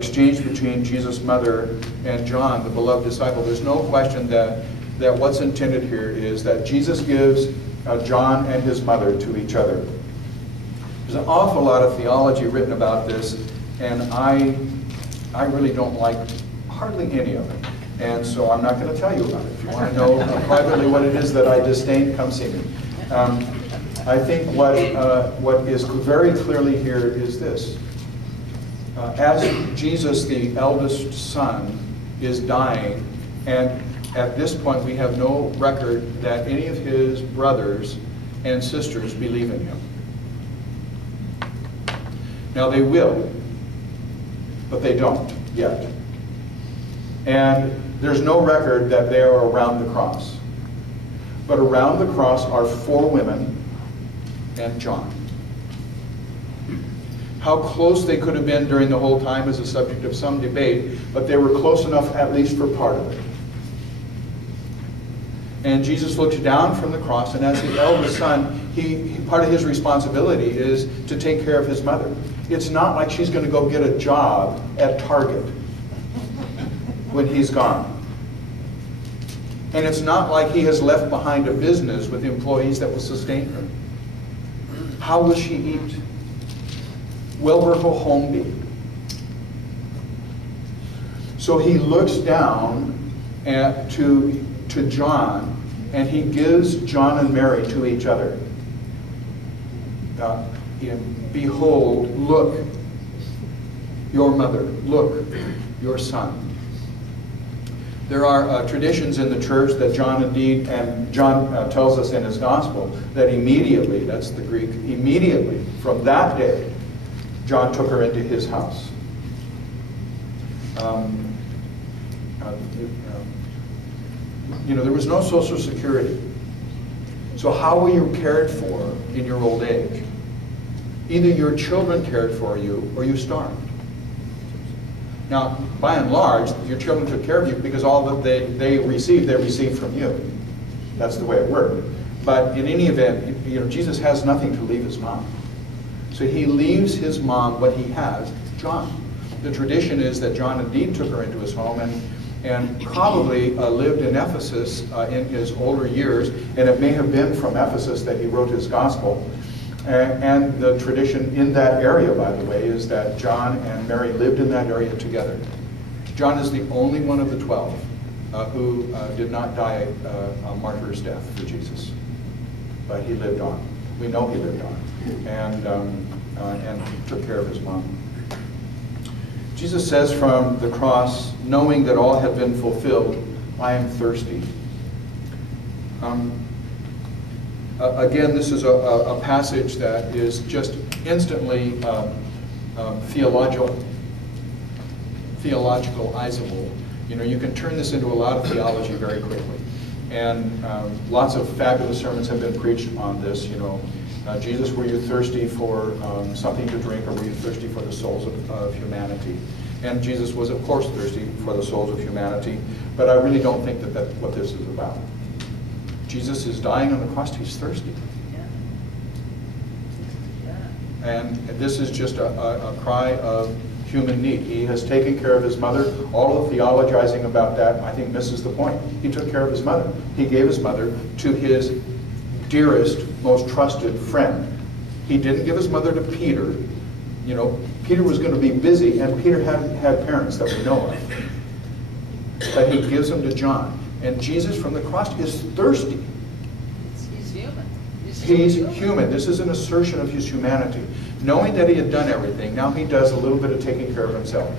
exchange between Jesus' mother and John, the beloved disciple, there's no question that what's intended here is that Jesus gives John and his mother to each other. There's an awful lot of theology written about this, and I really don't like hardly any of it. And so I'm not going to tell you about it. If you want to know privately what it is that I disdain, come see me. I think what is very clearly here is this. As Jesus, the eldest son, is dying, and at this point we have no record that any of his brothers and sisters believe in him. Now they will, but they don't yet. And there's no record that they are around the cross. But around the cross are 4 women and John. How close they could have been during the whole time is a subject of some debate, but they were close enough at least for part of it. And Jesus looks down from the cross, and as the eldest son, part of his responsibility is to take care of his mother. It's not like she's going to go get a job at Target when he's gone. And it's not like he has left behind a business with employees that will sustain her. How will she eat? Where will her home be? So he looks down to John, and he gives John and Mary to each other. Behold, look, your mother. Look, your son. There are traditions in the church that John tells us in his gospel that immediately, that's the Greek, immediately from that day, John took her into his house. There was no Social Security. So how were you cared for in your old age? Either your children cared for you or you starved. Now, by and large, your children took care of you because all that they received from you. That's the way it worked. But in any event, Jesus has nothing to leave his mom. So he leaves his mom what he has, John. The tradition is that John indeed took her into his home and probably lived in Ephesus in his older years, and it may have been from Ephesus that he wrote his gospel. And the tradition in that area, by the way, is that John and Mary lived in that area together. John is the only one of the 12 who did not die a martyr's death for Jesus. But he lived on. We know he lived on. And took care of his mom. Jesus says from the cross, knowing that all have been fulfilled, I am thirsty. Again, this is a passage that is just instantly theologicalizable. You can turn this into a lot of theology very quickly. And lots of fabulous sermons have been preached on this. Jesus, were you thirsty for something to drink, or were you thirsty for the souls of humanity? And Jesus was, of course, thirsty for the souls of humanity, but I really don't think that that's what this is about. Jesus is dying on the cross, he's thirsty. And this is just a cry of human need. He has taken care of his mother. All the theologizing about that, I think, misses the point. He took care of his mother. He gave his mother to his dearest, most trusted friend. He didn't give his mother to Peter. Peter was going to be busy, and Peter hadn't had parents that we know of. But he gives them to John. And Jesus from the cross is thirsty. He's human. He's human. This is an assertion of his humanity. Knowing that he had done everything, now he does a little bit of taking care of himself.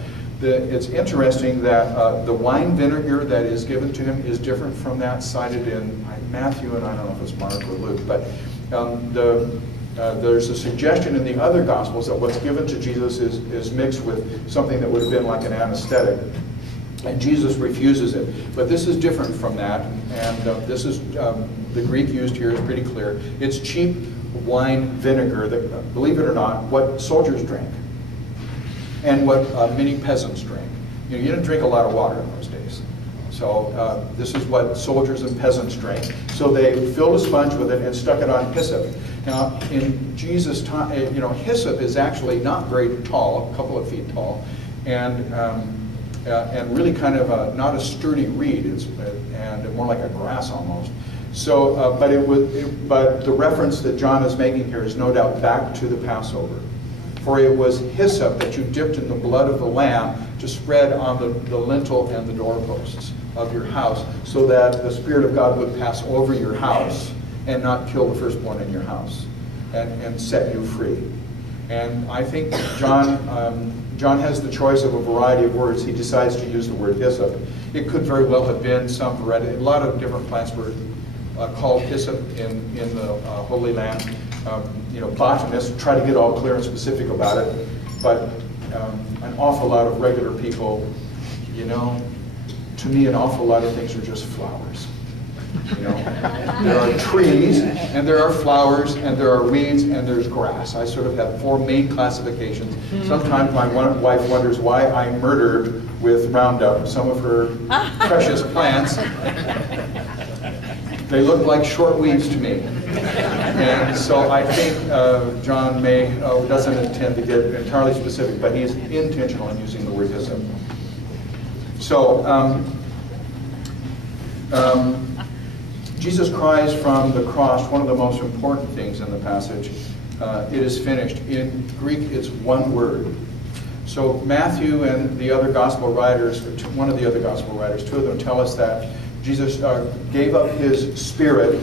It's interesting that the wine vinegar that is given to him is different from that cited in Matthew, and I don't know if it's Mark or Luke, but there's a suggestion in the other Gospels that what's given to Jesus is mixed with something that would have been like an anesthetic. And Jesus refuses it. But this is different from that, and this is, the Greek used here is pretty clear. It's cheap wine vinegar that, believe it or not, what soldiers drank and what many peasants drank. You didn't drink a lot of water in those days. So this is what soldiers and peasants drank. So they filled a sponge with it and stuck it on hyssop. Now, in Jesus' time, hyssop is actually not very tall, a couple of feet tall. and really kind of not a sturdy reed, and more like a grass almost. So, but the reference that John is making here is no doubt back to the Passover. For it was hyssop that you dipped in the blood of the lamb to spread on the lintel and the doorposts of your house, so that the Spirit of God would pass over your house and not kill the firstborn in your house, and set you free. And I think John has the choice of a variety of words. He decides to use the word hyssop. It could very well have been some variety. A lot of different plants were called hyssop in the Holy Land. Botanists try to get all clear and specific about it, but an awful lot of regular people, to me, an awful lot of things are just flowers. There are trees, and there are flowers, and there are weeds, and there's grass. I sort of have 4 main classifications. Sometimes my wife wonders why I murdered with Roundup some of her precious plants. They look like short weeds to me. And so I think John doesn't intend to get entirely specific, but he's intentional in using the word hyssop. So, Jesus cries from the cross, one of the most important things in the passage, it is finished. In Greek, it's one word. So Matthew and the other gospel writers, one of the other gospel writers, 2 of them tell us that Jesus gave up his spirit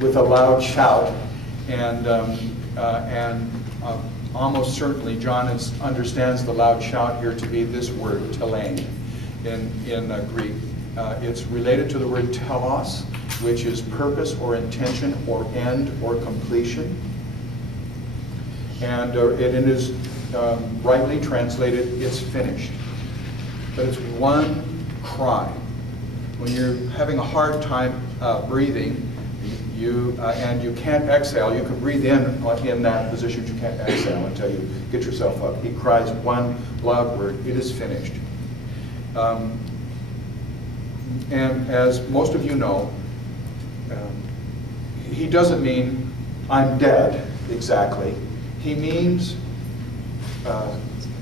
with a loud shout, and almost certainly John understands the loud shout here to be this word, telein, in Greek. It's related to the word telos, which is purpose or intention or end or completion. And it is rightly translated, it's finished. But it's one cry. When you're having a hard time breathing, and you can't exhale, you can breathe in that position, you can't exhale until you get yourself up. He cries one loud word, it is finished. And as most of you know, he doesn't mean I'm dead exactly. He means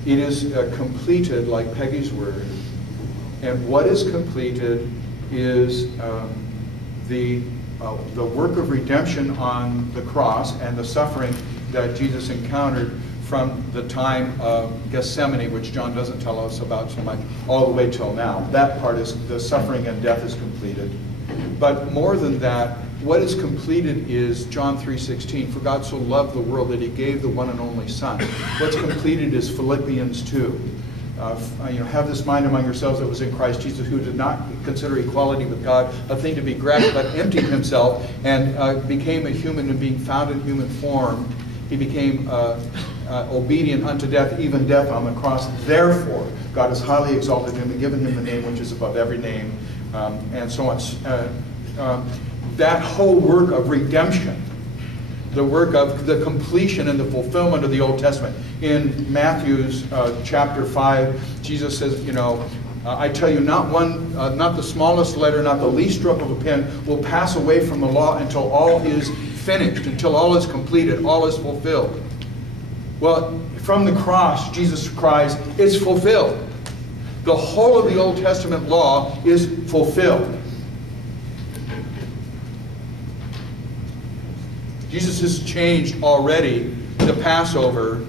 it is completed, like Peggy's word. And what is completed is the work of redemption on the cross and the suffering that Jesus encountered from the time of Gethsemane, which John doesn't tell us about so much, all the way till now. That part is, the suffering and death is completed. But more than that, what is completed is John 3:16. For God so loved the world that he gave the one and only Son. What's completed is Philippians 2. Have this mind among yourselves that was in Christ Jesus, who did not consider equality with God a thing to be grasped, but emptied himself and became a human, and being found in human form, he became obedient unto death, even death on the cross. Therefore, God has highly exalted him and given him the name which is above every name, and so on. That whole work of redemption, the work of the completion and the fulfillment of the Old Testament. In Matthew's chapter 5, Jesus says, I tell you, not the smallest letter, not the least stroke of a pen will pass away from the law until all is finished, until all is completed, all is fulfilled. Well, from the cross, Jesus cries, it's fulfilled. The whole of the Old Testament law is fulfilled. Jesus has changed already the Passover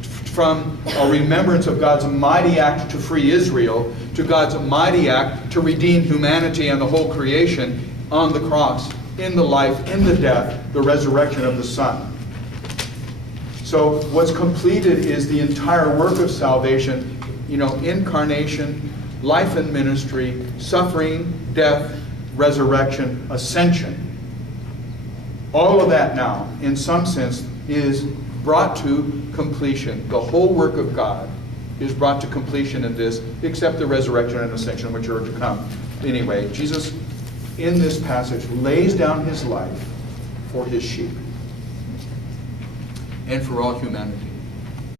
from a remembrance of God's mighty act to free Israel to God's mighty act to redeem humanity and the whole creation on the cross, in the life, in the death, the resurrection of the Son. So what's completed is the entire work of salvation, incarnation, life and ministry, suffering, death, resurrection, ascension. All of that now, in some sense, is brought to completion. The whole work of God is brought to completion in this, except the resurrection and ascension, which are to come. Anyway, Jesus, in this passage, lays down his life for his sheep and for all humanity.